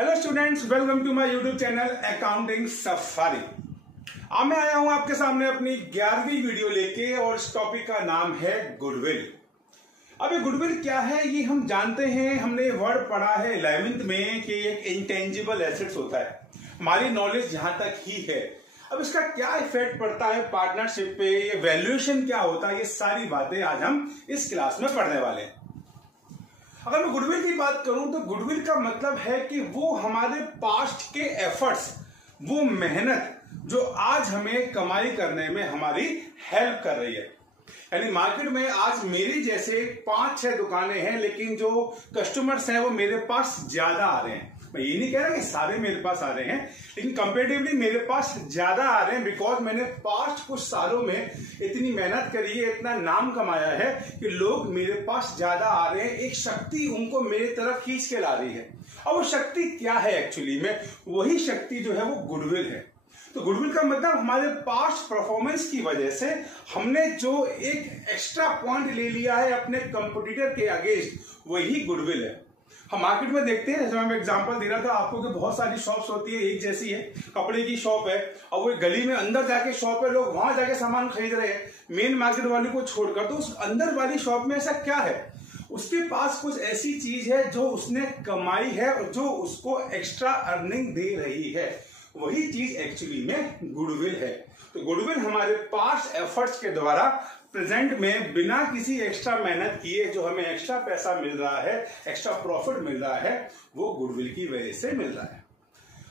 Hello students, welcome to my YouTube channel accounting safari. अब मैं आया हूं आपके सामने अपनी 11वीं वीडियो लेके और इस टॉपिक का नाम है गुडविल। अब ये गुडविल क्या है ये हम जानते हैं, हमने ये वर्ड पढ़ा है 11th में कि एक इंटेंजिबल एसेट्स होता है। हमारी नॉलेज यहां तक ही है। अब इसका क्या इफेक्ट पड़ता है पार्टनरशिप पे, ये वैल्यूएशन क्या होता है, ये सारी बातें आज हम इस क्लास में पढ़ने वाले हैं। अगर मैं गुडविल की बात करूं तो गुडविल का मतलब है कि वो हमारे पास्ट के एफर्ट्स, वो मेहनत जो आज हमें कमाई करने में हमारी हेल्प कर रही है। यानी मार्केट में आज मेरी जैसे 5-6 दुकानें हैं, लेकिन जो कस्टमर्स हैं वो मेरे पास ज्यादा आ रहे हैं। मैं ये नहीं कह रहा कि सारे मेरे पास आ रहे हैं, लेकिन कंपेरेटिवली मेरे पास ज्यादा आ रहे हैं बिकॉज मैंने पास्ट कुछ सालों में इतनी मेहनत करी है, इतना नाम कमाया है कि लोग मेरे पास ज्यादा आ रहे हैं। एक शक्ति उनको मेरी तरफ खींच के ला रही है। और वो शक्ति क्या है एक्चुअली में, वही शक्ति जो है वो गुडविल है। तो गुडविल का मतलब हमारे पास्ट परफॉर्मेंस की वजह से हमने जो एक एक्स्ट्रा पॉइंट ले लिया है अपने कंपटीटर के अगेंस्ट, वही गुडविल है। हम मार्केट में देखते हैं, जैसे मैं एग्जांपल दे रहा था आपको कि बहुत सारी शॉप्स होती है, एक जैसी है, कपड़े की शॉप है और वो गली में अंदर जाके शॉप है, लोग वहां जाके सामान खरीद रहे हैं मेन मार्केट वाली को छोड़कर। तो उस अंदर वाली शॉप में ऐसा क्या है, उसके पास कुछ ऐसी चीज है जो उसने कमाई है और जो उसको एक्स्ट्रा अर्निंग दे रही है, वही चीज एक्चुअली में गुडविल है। तो गुडविल हमारे पास्ट एफर्ट्स के द्वारा प्रेजेंट में बिना किसी एक्स्ट्रा मेहनत किए जो हमें एक्स्ट्रा पैसा मिल रहा है, एक्स्ट्रा प्रॉफिट मिल रहा है, वो गुडविल की वजह से मिल रहा है।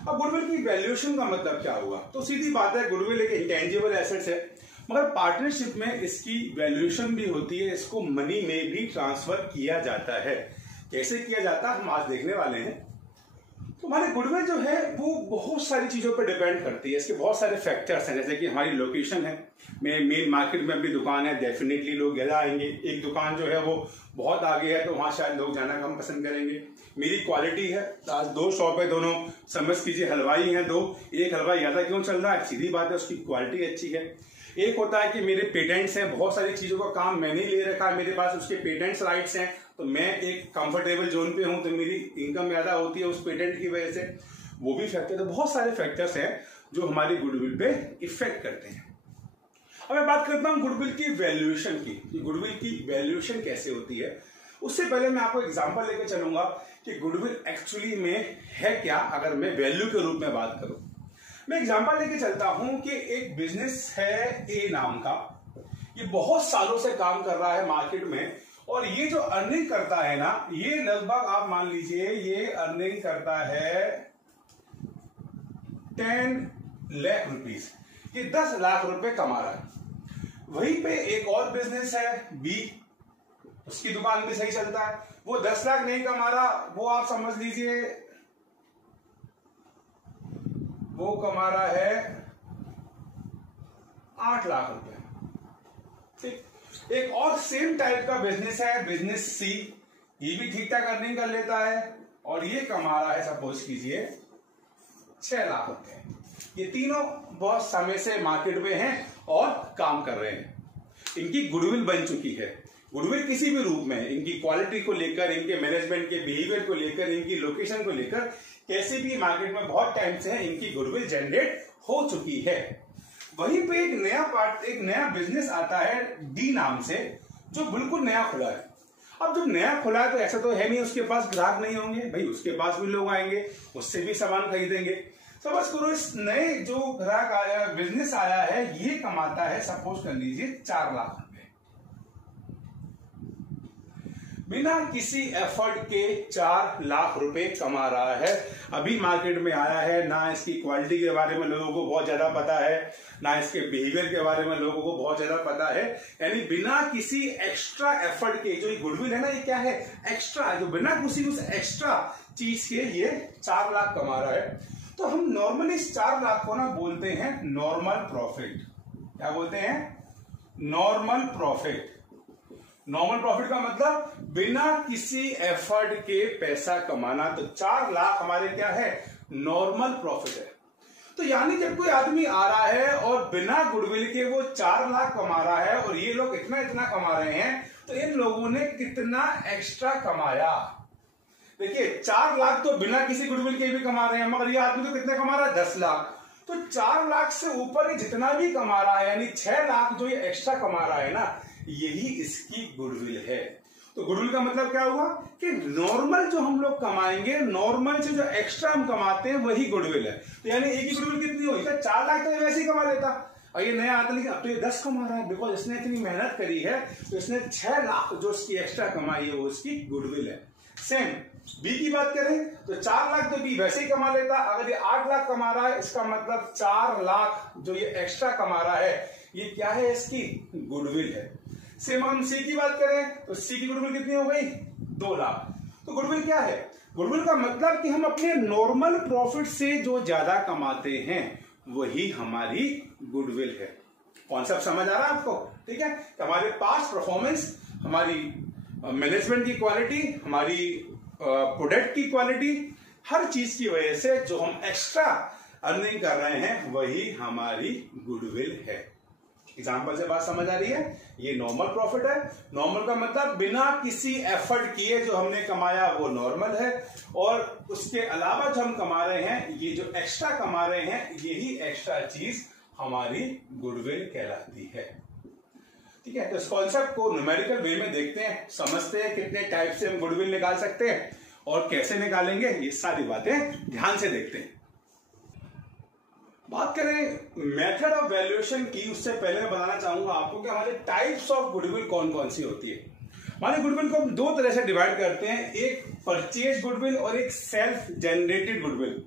अब गुडविल की वैल्यूएशन का मतलब क्या हुआ, तो सीधी बात है गुडविल एक इंटेंजिबल एसेट्स है, मगर पार्टनरशिप में इसकी वैल्यूएशन भी होती है, इसको मनी में भी ट्रांसफर किया जाता है। कैसे किया जाता है हम आज देखने वाले हैं। तो हमारे गुडविल जो है वो बहुत सारी चीजों पर डिपेंड करती है, इसके बहुत सारे फैक्टर्स हैं। जैसे कि हमारी लोकेशन है, मेन मार्केट में अपनी दुकान है, डेफिनेटली लोग ज्यादा आएंगे। एक दुकान जो है वो बहुत आगे है तो वहां शायद लोग जाना कम पसंद करेंगे। मेरी क्वालिटी है, आज 2 शॉप है, दोनों समझ कीजिए हलवाई हैं 2, एक हलवाई ज्यादा क्यों चल रहा है, सीधी बात है उसकी क्वालिटी अच्छी है। एक होता है कि मेरे पेटेंट्स हैं, बहुत सारी चीजों का काम मैंने ले रखा है, मेरे पास उसके पेटेंट्स राइट्स हैं, तो मैं एक कंफर्टेबल जोन पे हूं तो मेरी इनकम ज्यादा होती है उस पेटेंट की वजह से, वो भी फैक्टर। तो बहुत सारे फैक्टर्स हैं जो हमारी गुडविल पे इफेक्ट करते हैं। अब मैं बात करता हूं गुडविल की वैल्यूएशन की। गुडविल की वैल्यूएशन कैसे होती है, उससे पहले मैं आपको एग्जांपल लेकर चलूंगा कि गुडविल एक्चुअली में है क्या। अगर मैं वैल्यू के रूप में बात करूं, मैं एग्जांपल लेके चलता हूं कि एक बिजनेस है ए नाम का, ये बहुत सालों से काम कर रहा है मार्केट में और ये जो अर्निंग करता है ना, ये लगभग आप मान लीजिए ये अर्निंग करता है 10 लाख रुपीस, ये 10 लाख रुपए कमा रहा है। वहीं पे एक और बिजनेस है बी, उसकी दुकान भी सही चलता है, वो 10 लाख नहीं कमा रहा, वो आप समझ लीजिए वो कमा रहा है 8 लाख रुपए। ठीक, एक और सेम टाइप का बिजनेस है बिजनेस सी, ये भी ठीक ठाक अर्निंग कर लेता है और ये कमा रहा है सपोज कीजिए 6 लाख रुपए। ये तीनों बहुत समय से मार्केट में हैं और काम कर रहे हैं, इनकी गुडविल बन चुकी है। गुडविल किसी भी रूप में, इनकी क्वालिटी को लेकर, इनके मैनेजमेंट के बिहेवियर को लेकर, इनकी लोकेशन को लेकर, कैसे भी मार्केट में बहुत टाइम से है इनकी गुडविल जनरेट हो चुकी है। वहीं पे एक नया बिजनेस आता है डी नाम से, जो बिल्कुल नया खुला है। अब जब नया खुला है तो ऐसा तो है नहीं उसके पास ग्राहक नहीं होंगे, भाई उसके पास भी लोग आएंगे, उससे भी सामान खरीदेंगे। समझ करो इस नए जो ग्राहक आया, बिजनेस आया है, ये कमाता है सपोज कर लीजिए 4 लाख रुपए, बिना किसी एफर्ट के 4 लाख रुपए कमा रहा है। अभी मार्केट में आया है, ना इसकी क्वालिटी के बारे में लोगों को बहुत ज्यादा पता है, ना इसके बिहेवियर के बारे में लोगों को बहुत ज्यादा पता है। यानी बिना किसी एक्स्ट्रा एफर्ट के, जो ये गुडविल है ना, ये क्या है, एक्स्ट्रा, जो बिना किसी उस एक्स्ट्रा चीज के ये 4 लाख कमा रहा है। तो हम नॉर्मली इस 4 लाख को ना बोलते हैं नॉर्मल प्रॉफिट। क्या बोलते हैं, नॉर्मल प्रॉफिट। नॉर्मल प्रॉफिट का मतलब बिना किसी एफर्ट के पैसा कमाना। तो 4 लाख हमारे क्या है, नॉर्मल प्रॉफिट है। तो यानी जब कोई आदमी आ रहा है और बिना गुडविल के वो 4 लाख कमा रहा है और ये लोग इतना इतना कमा रहे हैं, तो इन लोगों ने कितना एक्स्ट्रा कमाया। देखिए 4 लाख तो बिना किसी गुडविल के भी कमा रहे हैं, मगर ये आदमी तो कितने कमा रहा है, 10 लाख। तो 4 लाख से ऊपर ही जितना भी कमा रहा है, यानी 6 लाख जो ये एक्स्ट्रा कमा रहा है ना, यही इसकी गुडविल है। तो गुडविल का मतलब क्या हुआ कि नॉर्मल जो हम लोग कमाएंगे, नॉर्मल से जो एक्स्ट्रा हम कमाते हैं वही गुडविल है। तो यानी एक ही गुडविल कितनी हुई, 4 लाख तो वैसे ही कमा लेता, और ये नया आता, लेकिन अब तो ये 10 कमा रहा है, बिकॉज इसने इतनी मेहनत करी है, तो इसने 6 लाख जो इसकी एक्स्ट्रा कमाई है वो उसकी गुडविल है। सेम बी की बात करें तो 4 लाख तो बी वैसे ही कमा लेता, अगर ये 8 लाख कमा रहा है, इसका मतलब 4 लाख जो ये एक्स्ट्रा कमा रहा है, ये क्या है, इसकी गुडविल है। सेम हम सी की बात करें तो सी की गुडविल कितनी हो गई, 2 लाख। तो गुडविल क्या है, गुडविल का मतलब कि हम अपने नॉर्मल प्रॉफिट से जो ज्यादा कमाते हैं वही हमारी गुडविल है। कॉन्सेप्ट समझ आ रहा है आपको, ठीक है। तो हमारे पास परफॉर्मेंस, हमारी मैनेजमेंट की क्वालिटी, हमारी प्रोडक्ट की क्वालिटी, हर चीज की वजह से जो हम एक्स्ट्रा अर्निंग कर रहे हैं वही हमारी गुडविल है। एग्जाम्पल से बात समझ आ रही है। ये नॉर्मल प्रॉफिट है, नॉर्मल का मतलब बिना किसी एफर्ट किए जो हमने कमाया वो नॉर्मल है, और उसके अलावा जो हम कमा रहे हैं, ये जो एक्स्ट्रा कमा रहे हैं, यही एक्स्ट्रा चीज हमारी गुडविल कहलाती है, ठीक है। तो इस कॉन्सेप्ट को न्यूमेरिकल वे में देखते हैं, समझते हैं कितने टाइप से हम गुडविल निकाल सकते हैं और कैसे निकालेंगे, ये सारी बातें ध्यान से देखते हैं। बात करें मेथड ऑफ वैल्यूएशन की, उससे पहले मैं बताना चाहूंगा आपको कि हमारे टाइप्स ऑफ गुडविल कौन कौन सी होती है। हमारे गुडविल को हम 2 तरह से डिवाइड करते हैं, एक परचेज गुडविल और एक self generated goodwill.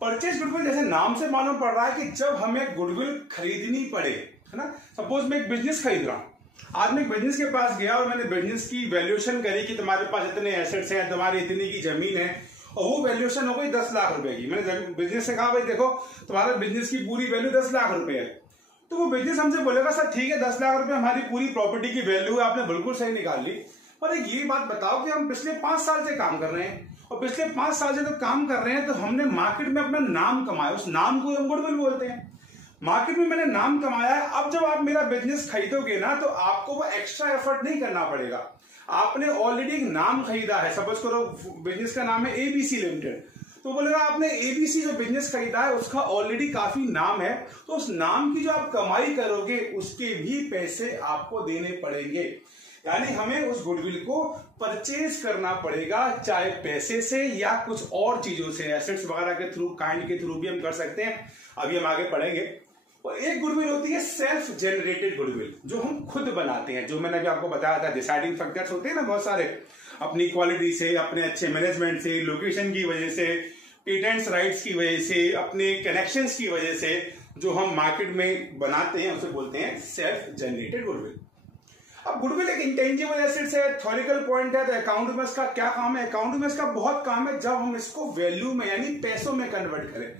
Purchase goodwill जैसे नाम से मालूम पड़ रहा है कि जब हमें गुडविल खरीदनी पड़े, है ना। सपोज मैं एक बिजनेस खरीद रहा हूं, आज मैं एक बिजनेस के पास गया और मैंने बिजनेस की वैल्यूएशन करी कि तुम्हारे पास इतने एसेट्स हैं, तुम्हारी इतनी की जमीन है, और वो वैल्यूएशन हो गई 10 लाख रुपए की। मैंने बिजनेस से कहा भाई देखो तुम्हारा बिजनेस की पूरी वैल्यू 10 लाख रुपए है। तो वो बिजनेस हमसे बोलेगा सर ठीक है 10 लाख रुपए हमारी पूरी प्रॉपर्टी की वैल्यू है, आपने बिल्कुल सही निकाल ली, पर एक ये बात बताओ कि हम पिछले 5 साल से काम कर रहे हैं, और पिछले 5 साल से तो काम कर रहे हैं तो हमने मार्केट में अपना नाम कमाया, उस नाम को हम गुडविल बोलते हैं। मार्केट में मैंने नाम कमाया है, अब जब आप मेरा बिजनेस खरीदोगे ना तो आपको वो एक्स्ट्रा एफर्ट नहीं करना पड़ेगा, आपने ऑलरेडी एक नाम खरीदा है। सपोज करो बिजनेस का नाम है एबीसी लिमिटेड, तो बोलेगा आपने एबीसी जो बिजनेस खरीदा है उसका ऑलरेडी काफी नाम है, तो उस नाम की जो आप कमाई करोगे उसके भी पैसे आपको देने पड़ेंगे। यानी हमें उस गुडविल को परचेज करना पड़ेगा, चाहे पैसे से या कुछ और चीजों से, एसेट्स वगैरह के थ्रू, काइंड के थ्रू भी हम कर सकते हैं, अभी हम आगे पढ़ेंगे। और एक गुडविल होती है सेल्फ जनरेटेड गुडविल, जो हम खुद बनाते हैं, जो मैंने अभी आपको बताया था डिसाइडिंग फैक्टर्स होते हैं ना बहुत सारे, अपनी क्वालिटी से, अपने अच्छे मैनेजमेंट से, लोकेशन की वजह से, पेटेंट्स राइट्स की वजह से, अपने कनेक्शंस की वजह से जो हम मार्केट में बनाते हैं उसे बोलते हैं सेल्फ जनरेटेड गुडविल। अब गुडविल एक इंटेंजिबल एसेट्स है, थ्योरिटिकल पॉइंट है, तो अकाउंट में इसका क्या काम है, अकाउंट में इसका बहुत काम है जब हम इसको वैल्यू में यानी पैसों में कन्वर्ट करें।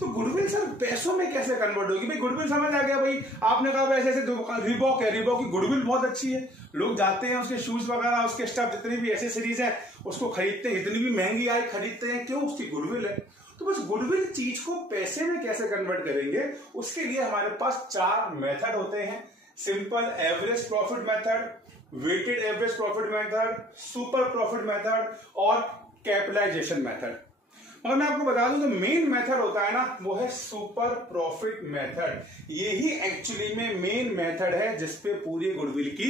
तो गुडविल सर पैसों में कैसे कन्वर्ट होगी, भाई गुडविल समझ आ गया, भाई आपने कहा ऐसे ऐसे रिबॉक है, रिबॉक की गुडविल बहुत अच्छी है, लोग जाते हैं उसके शूज वगैरह, उसके स्टफ जितनी भी एसेसरीज है उसको खरीदते हैं, इतनी भी महंगी आई खरीदते हैं, क्यों, उसकी गुडविल है। तो बस गुडविल चीज को पैसे में कैसे कन्वर्ट करेंगे, उसके लिए हमारे पास 4 मेथड होते हैं। Simple average profit method, weighted average profit method, super profit method और कैपिटलाइजेशन मेथड। और मैं आपको बता दूं जो मेन मेथड होता है ना वो है सुपर प्रॉफिट मेथड। यही एक्चुअली में मेन मेथड है जिसपे पूरी गुडविल की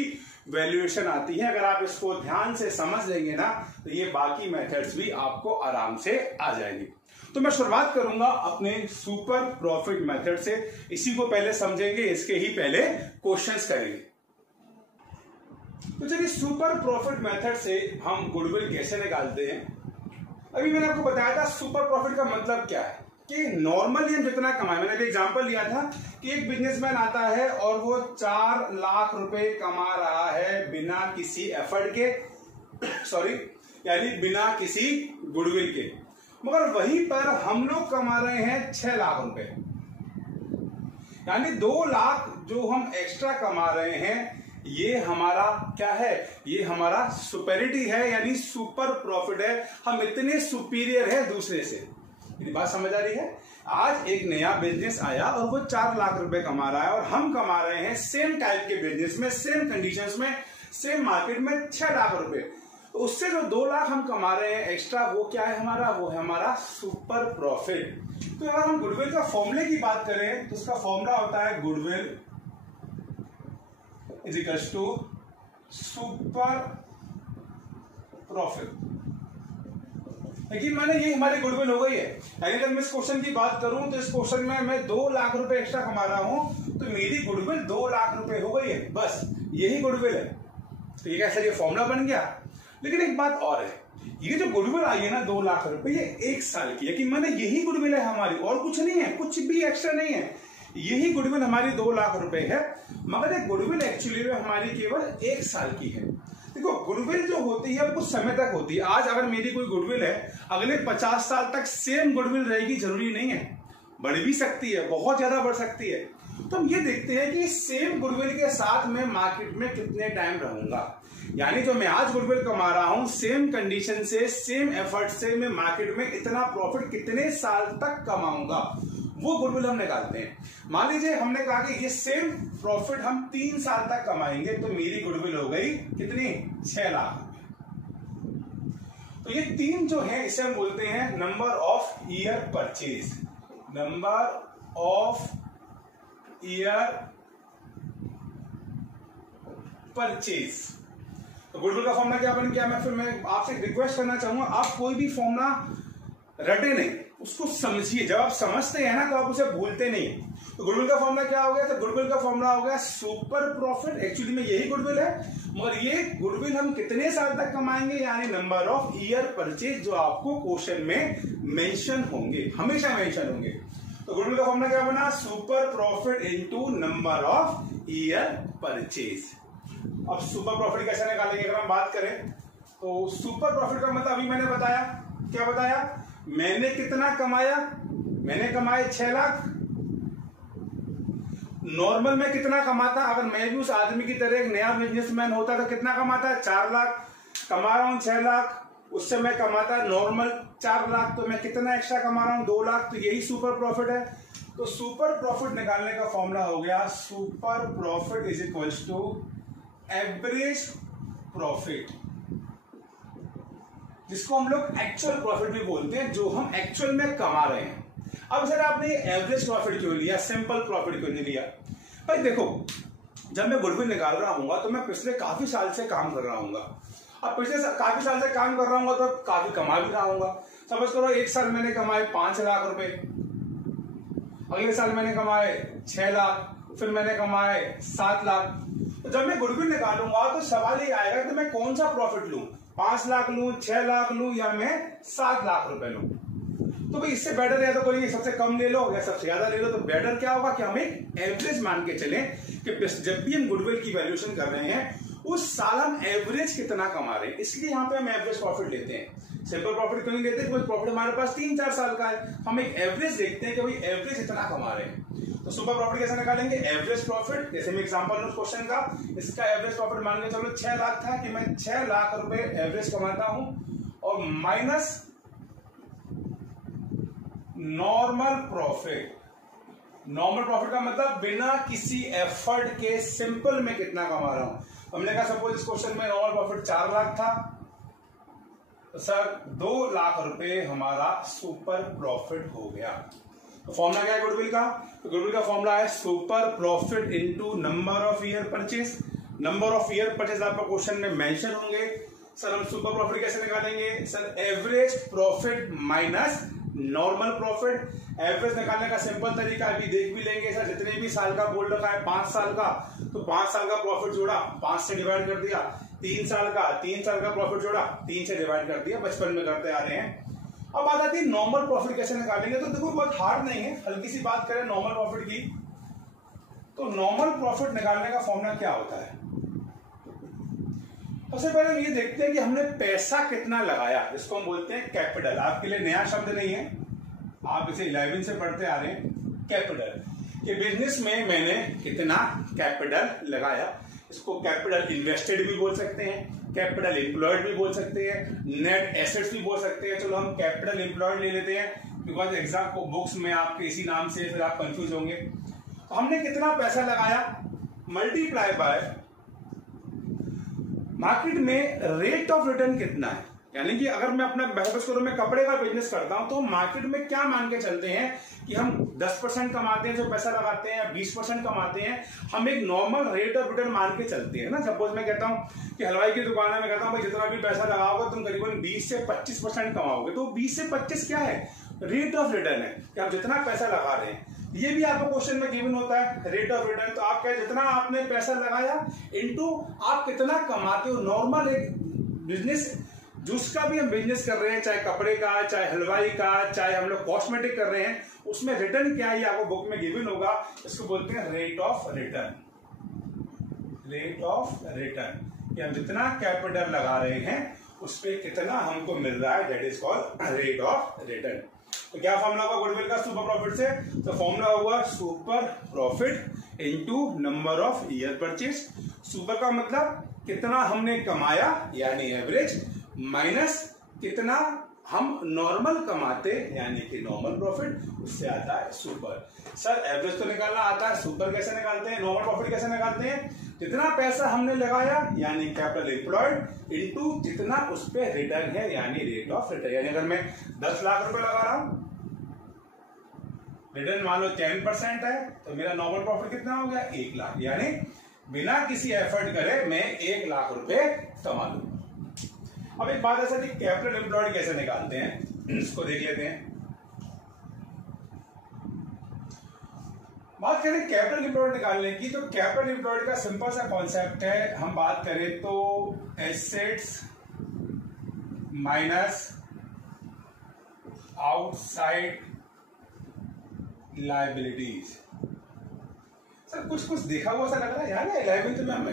वैल्यूएशन आती है। अगर आप इसको ध्यान से समझ लेंगे ना तो ये बाकी मेथड्स भी आपको आराम से आ जाएंगे। तो मैं शुरुआत करूंगा अपने सुपर प्रॉफिट मेथड से, इसी को पहले समझेंगे, इसके ही पहले क्वेश्चंस करेंगे। तो चलिए सुपर प्रॉफिट मेथड से हम गुडविल कैसे निकालते हैं। अभी मैंने आपको बताया था सुपर प्रॉफिट का मतलब क्या है, कि नॉर्मली हम जितना कमाए, मैंने एक एग्जांपल लिया था कि एक बिजनेसमैन आता है और वो 4 लाख रुपए कमा रहा है बिना किसी एफर्ट के, यानी बिना किसी गुडविल के, मगर वहीं पर हम लोग कमा रहे हैं 6 लाख रुपए, यानी 2 लाख जो हम एक्स्ट्रा कमा रहे हैं ये हमारा क्या है, ये हमारा सुपेरिटी है, यानी सुपर प्रॉफिट है, हम इतने सुपीरियर है दूसरे से। मेरी बात समझ आ रही है। आज एक नया बिजनेस आया और वो 4 लाख रुपए कमा रहा है और हम कमा रहे हैं सेम टाइप के बिजनेस में, सेम कंडीशंस में, सेम मार्केट में 6 लाख रुपए। तो उससे जो 2 लाख हम कमा रहे हैं एक्स्ट्रा, वो क्या है हमारा, वो है हमारा सुपर प्रॉफिट। तो अगर हम गुडविल का फॉर्मूले की बात करें तो उसका फॉर्मूला होता है goodwill is equals to super profit. लेकिन मैंने ये हमारी गुडविल हो गई है। अगर मैं इस क्वेश्चन की बात करूं तो इस क्वेश्चन में मैं 2 लाख रुपए एक्स्ट्रा कमा रहा हूं, तो मेरी गुडविल 2 लाख रुपए हो गई है, बस यही गुडविल है। तो ये कैसे, ये फॉर्मूला बन गया। लेकिन एक बात और है, ये जो गुडविल आई है ना 2 लाख रुपए, ये 1 साल की है कि मैंने यही गुडविल है हमारी, और कुछ नहीं है, कुछ भी एक्स्ट्रा नहीं है, यही गुडविल हमारी 2 लाख रुपए है। मगर ये गुडविल एक्चुअली में हमारी केवल 1 साल की है। देखो गुडविल जो होती है कुछ समय तक होती है। आज अगर मेरी कोई गुडविल है, अगले 50 साल तक सेम गुडविल रहेगी, जरूरी नहीं है, बढ़ भी सकती है, बहुत ज्यादा बढ़ सकती है। तो हम ये देखते हैं कि सेम गुडविल के साथ मैं मार्केट में कितने टाइम रहूंगा। यानी जो मैं आज गुडविल कमा रहा हूं, सेम कंडीशन से, सेम एफर्ट से मैं मार्केट में इतना प्रॉफिट कितने साल तक कमाऊंगा, वो गुडविल हम निकालते हैं। मान लीजिए हमने कहा कि ये सेम प्रॉफिट हम 3 साल तक कमाएंगे, तो मेरी गुडविल हो गई कितनी, 6 लाख। तो ये 3 जो है इसे हम बोलते हैं number of year purchase. Number of year purchase. तो गुडविल का फॉर्मूला क्या बन गया। मैं आपसे रिक्वेस्ट करना चाहूंगा, आप कोई भी फॉर्मूला रटे नहीं, उसको समझिए। जब आप समझते हैं ना तो आप उसे भूलते नहीं। तो गुडविल का फॉर्मूला क्या हो गया, तो गुडविल का फॉर्मूला हो गया सुपर प्रॉफिट। एक्चुअली में यही गुडविल है, मगर ये गुडविल हम कितने साल तक कमाएंगे, यानी नंबर ऑफ ईयर परचेज, जो आपको क्वेश्चन में मेंशन होंगे, हमेशा मेंशन होंगे। तो गुडविल का फॉर्मूला क्या बना, super profit into number of year purchase. अब सुपर प्रॉफिट कैसे निकालेंगे, अगर हम बात करें तो सुपर प्रॉफिट का मतलब अभी मैंने बताया, क्या बताया, मैंने कितना कमाया, मैंने कमाए 6 लाख। नॉर्मल में कितना कमाता, अगर मैं भी उस आदमी की तरह एक नया बिजनेसमैन होता तो कितना कमाता, 4 लाख। कमा रहा हूं 6 लाख, उससे मैं कमाता नॉर्मल 4 लाख, तो मैं कितना एक्स्ट्रा कमा रहा हूं, 2 लाख। तो यही सुपर प्रॉफिट है। तो सुपर प्रॉफिट निकालने का फॉर्मूला हो गया, super profit is equals to average profit, जिसको हम लोग एक्चुअल प्रॉफिट भी बोलते हैं, जो हम एक्चुअल में कमा रहे हैं। अब सर आपने एवरेज प्रॉफिट क्यों लिया, सिंपल प्रॉफिट क्यों नहीं लिया। भाई देखो, जब मैं गुडविल निकाल रहा हूंगा तो मैं पिछले काफी साल से काम कर रहा हूंगा। अब पिछले काफी साल से काम कर रहा हूंगा तो काफी कमा भी रहा हूंगा। समझ करो 1 साल मैंने कमाए 5 लाख रुपए, अगले साल मैंने कमाए 6 लाख, फिर मैंने कमाए 7 लाख। तो जब मैं गुडविल निकालूंगा तो सवाल ये आएगा कि मैं कौन सा प्रॉफिट लूं, 5 लाख लूं, 6 लाख लूं, या मैं 7 लाख रुपए लूं। तो भाई इससे बेटर है तो कोई सबसे कम ले लो या सबसे ज्यादा ले लो। तो बेटर क्या होगा कि हम एक एवरेज मान के चलें कि जब भी हम गुडविल की वैल्यूएशन कर रहे हैं उस साल हम एवरेज कितना कमा रहे हैं, इसलिए यहां पे हम एवरेज प्रॉफिट लेते हैं। सिंपल प्रॉफिट क्यों नहीं लेते, कोई प्रॉफिट हमारे पास 3-4 साल का है, हम एक एवरेज देखते हैं कि भाई एवरेज इतना कमा रहे हैं। तो सुपर प्रॉफिट कैसे निकालेंगे, एवरेज प्रॉफिट। जैसे मैं एग्जांपल लूं क्वेश्चन का, इसका एवरेज प्रॉफिट मान के चलो 6 लाख था कि मैं 6 लाख रुपए एवरेज कमाता हूं, और minus normal profit. Normal profit का मतलब बिना किसी एफर्ट के सिंपल में कितना कमा रहा हूं। हमने कहा सपोज इस क्वेश्चन में नॉर्मल प्रॉफिट 4 लाख था, तो सर 2 लाख रुपए हमारा सुपर प्रॉफिट हो गया। तो फॉर्मूला क्या है गुडविल का, तो गुडविल का फॉर्मूला है super profit into number of year purchase. Number of year purchase आपका क्वेश्चन में मेंशन होंगे। सर हम सुपर प्रॉफिट कैसे निकालेंगे, sir average profit minus normal profit. Average निकालने का सिंपल तरीका अभी देख भी लेंगे। सर जितने भी साल का बोल रखा है 5 साल का, तो 5 साल का प्रॉफिट जोड़ा, 5 से डिवाइड कर दिया। 3 साल का प्रॉफिट जोड़ा, 3 से डिवाइड कर दिया। बचपन में करते आ रहे हैं। अब बात आती है नॉर्मल प्रॉफिट कैसे निकालेंगे। तो देखो बहुत हार्ड नहीं है, हल्की सी बात करें नॉर्मल प्रॉफिट की, तो नॉर्मल प्रॉफिट निकालने का फॉर्मूला क्या होता है। सबसे पहले हम ये देखते हैं कि हमने पैसा कितना लगाया, जिसको हम बोलते हैं कैपिटल। आपके लिए नया शब्द नहीं है, आप इसे 11 से पढ़ते आ रहे हैं। कैपिटल कि बिजनेस में मैंने कितना कैपिटल लगाया, इसको कैपिटल इन्वेस्टेड भी बोल सकते हैं, कैपिटल एम्प्लॉयड भी बोल सकते हैं, नेट एसेट्स भी बोल सकते हैं। चलो हम कैपिटल एम्प्लॉयड ले लेते हैं, बिकॉज एग्जाम को बुक्स में आपके इसी नाम से फिर आप कंफ्यूज होंगे। तो हमने कितना पैसा लगाया मल्टीप्लाई बाय मार्केट में रेट ऑफ रिटर्न कितना है, यानी कि अगर मैं अपना में कपड़े का बिजनेस करता हूं तो मार्केट में क्या मान के चलते हैं कि हम 10% कमाते हैं जो पैसा लगाते हैं, 20% कमाते हैं, हम एक नॉर्मल रेट ऑफ रिटर्न मान के चलते हैं ना। सपोज मैं कहता हूं कि हलवाई की दुकान है, मैं कहता हूं भाई जितना भी पैसा लगाओगे तुम करीबन 20 से 25% कमाओगे, तो 20 से 25 क्या है, रेट ऑफ रिटर्न है कि आप जितना पैसा लगा रहे हैं। ये भी आपको क्वेश्चन में गिवन होता है रेट ऑफ रिटर्न। तो आप क्या, जितना आपने पैसा लगाया इनटू आप कितना कमाते हो। नॉर्मल एक बिजनेस, जिसका भी हम बिजनेस कर रहे हैं, चाहे कपड़े का, चाहे हलवाई का, चाहे हम लोग कॉस्मेटिक कर रहे हैं, उसमें रिटर्न क्या है आपको बुक में गिवन होगा। इसको बोलते हैं rate of return. Rate of return कि हम जितना कैपिटल लगा रहे हैं उस पर कितना हमको मिल रहा है, that is called rate of return. तो क्या फॉर्मूला होगा गुडविल का सुपर प्रॉफिट से, तो फॉर्मूला होगा super profit into number of year purchase. Super का मतलब कितना हमने कमाया यानी एवरेज, माइनस कितना हम नॉर्मल कमाते यानी कि नॉर्मल प्रॉफिट, उससे आता है सुपर। सर एवरेज तो निकालना आता है, सुपर कैसे निकालते हैं, नॉर्मल प्रॉफिट कैसे निकालते हैं, जितना पैसा हमने लगाया यानी कैपिटल एम्प्लॉयड इनटू जितना उस पर रिटर्न है यानी रेट ऑफ रिटर्न। यानी अगर मैं 10 लाख रुपए लगा रहा हूं, रिटर्न मान लो 10% है, तो मेरा नॉर्मल प्रॉफिट कितना हो गया, 1 लाख। यानी बिना किसी एफर्ट करे मैं 1 लाख रुपए कमा लूंगा। अब एक बात ऐसा कि कैपिटल एम्प्लॉयड कैसे निकालते हैं, इसको देख लेते हैं। बात करें कैपिटल एम्प्लॉयड निकालने की, तो कैपिटल एम्प्लॉयड का सिंपल सा कॉन्सेप्ट है। हम बात करें तो assets minus outside liabilities. Sir कुछ देखा हुआ सा लग रहा है यार, 11th में हम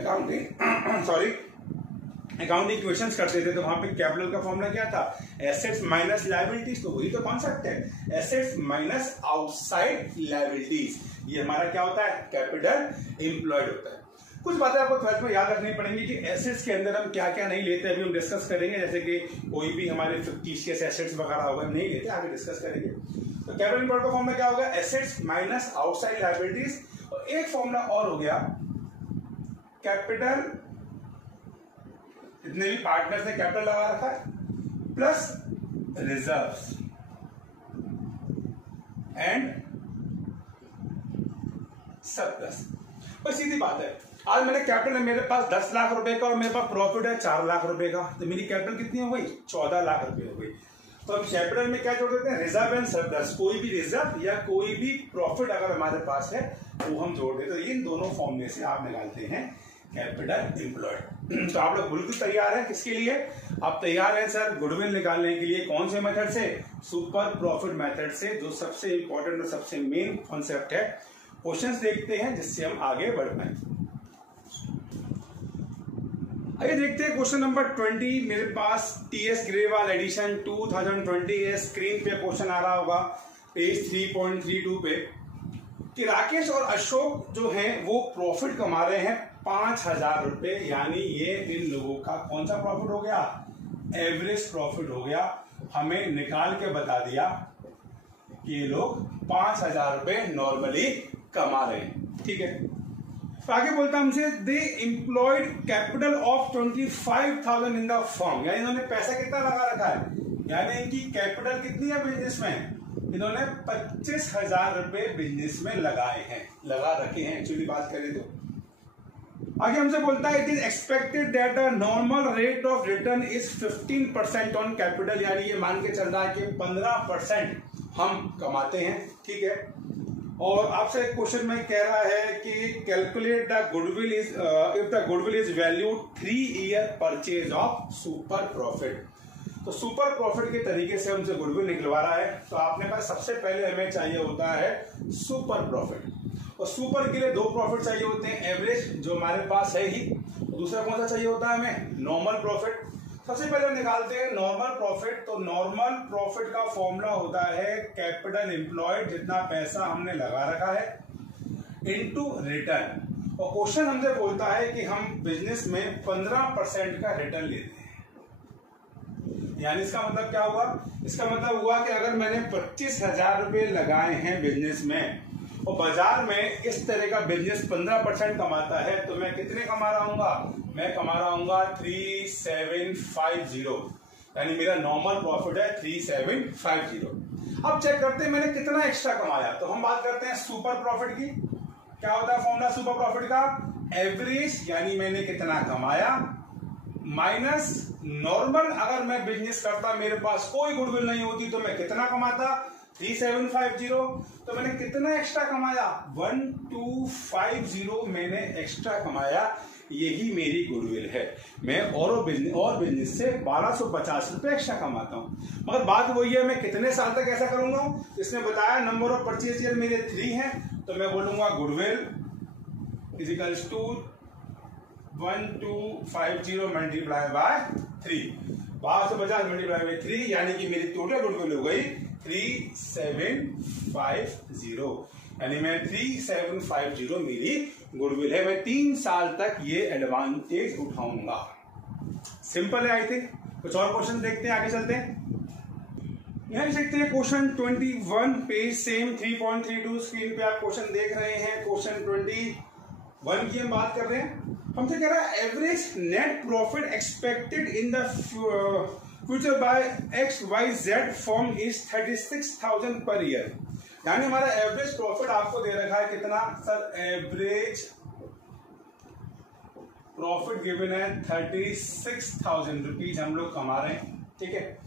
अकाउंटिंग क्वेश्चंस करते थे तो वहां पे कैपिटल का फॉर्मूला क्या था, एसेट्स माइनस लायबिलिटीज। तो वही तो कॉन्सेप्ट है, एसेट्स माइनस आउटसाइड लायबिलिटीज। ये हमारा क्या होता है, कैपिटल एम्प्लॉयड होता है। कुछ बातें आपको 12th में याद रखनी पड़ेंगी कि एसेट्स के अंदर हम क्या क्या नहीं लेते, अभी हम डिस्कस करेंगे। जैसे कि कोई भी हमारे फिक्टिशियस एसेट्स वगैरह होगा नहीं लेते, आगे डिस्कस करेंगे। तो कैपिटल एम्प्लॉयड का फॉर्मूला क्या होगा, एसेट्स माइनस आउटसाइड लायबिलिटीज। और एक फॉर्मूला और हो गया, कैपिटल, जितने भी पार्टनर्स ने कैपिटल लगा रखा है, प्लस रिजर्व्स एंड सरप्लस। बस सीधी बात है, आज मैंने कैपिटल है मेरे पास 10 लाख रुपए का और मेरे पास प्रॉफिट है 4 लाख रुपए का, तो मेरी कैपिटल कितनी हो गई, 14 लाख रुपए हो गई। तो हम कैपिटल में क्या जोड़ देते हैं, रिजर्व एंड सरप्लस। कोई भी रिजर्व या कोई भी प्रॉफिट अगर हमारे पास है वो हम जोड़ देते हैं। तो इन दोनों फॉर्मूले से आप निकालते हैं कैपिटल एम्प्लॉयड। तो आप लोग बिल्कुल तैयार हैं किसके लिए, आप तैयार हैं सर गुडविल निकालने के लिए। कौन से मेथड से, सुपर प्रॉफिट मेथड से, जो सबसे इंपॉर्टेंट और सबसे मेन कॉन्सेप्ट है। क्वेश्चंस देखते हैं जिससे हम आगे बढ़ पाए। आइए देखते हैं क्वेश्चन नंबर 20। मेरे पास टीएस ग्रेवाल एडिशन 2020 है। स्क्रीन पे क्वेश्चन आ रहा होगा पेज 3.32 पे कि राकेश और अशोक जो हैं वो प्रॉफिट कमा रहे हैं 5,000 रुपए। यानी ये इन लोगों का कौन सा प्रॉफिट हो गया, एवरेज प्रॉफिट हो गया। हमें निकाल के बता दिया कि ये लोग 5,000 रुपए नॉर्मली कमा रहे हैं, ठीक है। तो आगे बोलता हमसे, they employed capital of 25,000 in the firm. यानी इन्होंने पैसा कितना लगा रखा है, यानी इनकी कैपिटल कितनी है बिजनेस में, इन्होंने 25,000 रुपए बिजनेस में लगा रखे हैं एक्चुअली बात करें तो। आगे हमसे बोलता है, it is expected that the normal rate of return is 15% on capital. यानी ये मान के चल रहा है कि 15% हम कमाते हैं, ठीक है। और आपसे एक क्वेश्चन में कह रहा है कि calculate the goodwill is if the goodwill is value 3 year purchase of super profit. तो सुपर प्रॉफिट के तरीके से हमसे गुडविल निकलवा रहा है। तो आपने पास सबसे पहले हमें चाहिए होता है सुपर प्रॉफिट, और सुपर के लिए 2 प्रॉफिट चाहिए होते हैं, एवरेज जो हमारे पास है ही, और दूसरा कौन सा चाहिए होता है हमें, नॉर्मल प्रॉफिट। सबसे पहले निकालते हैं नॉर्मल प्रॉफिट। तो नॉर्मल प्रॉफिट का फॉर्मूला होता है कैपिटल एम्प्लॉयड, जितना पैसा हमने लगा रखा है, इनटू रिटर्न। और क्वेश्चन हमसे बोलता है कि हम बिजनेस में 15% का रिटर्न लेते हैं। यानी इसका मतलब क्या हुआ, इसका मतलब हुआ कि अगर मैंने 25,000 रुपए लगाए हैं बिजनेस में और बाजार में इस तरह का बिजनेस 15% कमाता है, तो मैं कितने कमा रहा हूँ, मैं कमा रहा हूँ 3750, यानी मेरा नॉर्मल प्रॉफिट है 3750। अब चेक करते हैं मैंने कितना एक्स्ट्रा कमाया। तो हम बात करते हैं सुपर प्रॉफिट की। क्या होता है फॉर्मूला सुपर प्रॉफिट का? एवरेज यानी मैंने कितना कमाया माइनस नॉर्मल। अगर मैं बिजनेस करता, मेरे पास कोई गुडविल नहीं होती, तो मैं कितना कमाता? 3750। तो मैंने कितना एक्स्ट्रा कमाया? 1250 मैंने एक्स्ट्रा कमाया। यही मेरी गुडविल है। मैं और बिजनेस से 1250 रुपए एक्स्ट्रा कमाता हूं। मगर बात वही है, मैं कितने साल तक ऐसा करूंगा? इसने बताया नंबर ऑफ परचेज ईयर मेरे 3 हैं, तो मैं बोलूंगा goodwill is equals to 1250 multiply by 3, 1250 multiply by 3, यानी कि मेरी टोटल गुडविल हो गई 3750, यानी मैं 3750 मेरी गुडविल है। मैं 3 साल तक ये एडवांटेज उठाऊंगा। सिंपल है आई थिंक। कुछ और क्वेश्चन देखते हैं, आगे चलते हैं। यहां देखते हैं क्वेश्चन 21 पेज सेम 3.32 स्क्रीन पे आप क्वेश्चन देख रहे हैं। क्वेश्चन 21 की हम बात कर रहे हैं। हमसे कह रहा है average net profit expected in the future by XYZ firm is 36,000 per year. यानी हमारा एवरेज प्रॉफिट आपको दे रखा है कितना? सर एवरेज प्रॉफिट गिवन है 36,000 रुपीज हम लोग कमा रहे हैं। ठीक है,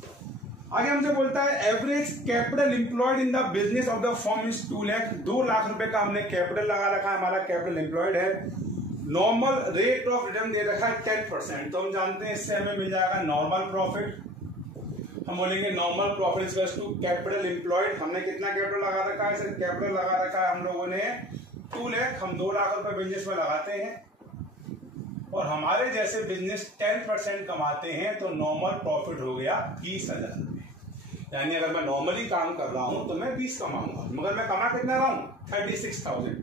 आगे हमसे बोलता है average capital employed in the business of the firm is 2 lakh. 2 lakh रुपए का हमने कैपिटल लगा रखा है, हमारा कैपिटल एम्प्लॉयड है। नॉर्मल रेट ऑफ रिटर्न दे रखा है 10%, तो हम जानते हैं इससे हमें मिल जाएगा नॉर्मल प्रॉफिट। हम बोलेंगे normal profit equals to capital employed. हमने कितना कैपिटल लगा रखा है? सर कैपिटल लगा रखा है हम लोगों ने 2 लाख। हम 2 लाख रुपए बिजनेस में लगाते हैं और हमारे जैसे बिजनेस 10% कमाते हैं, तो नॉर्मल प्रॉफिट हो गया 20,000 रुपए। यानी अगर मैं नॉर्मली काम कर रहा हूं तो मैं 20 कमाऊंगा, मगर मैं कमा कितना रहा हूं? 36,000।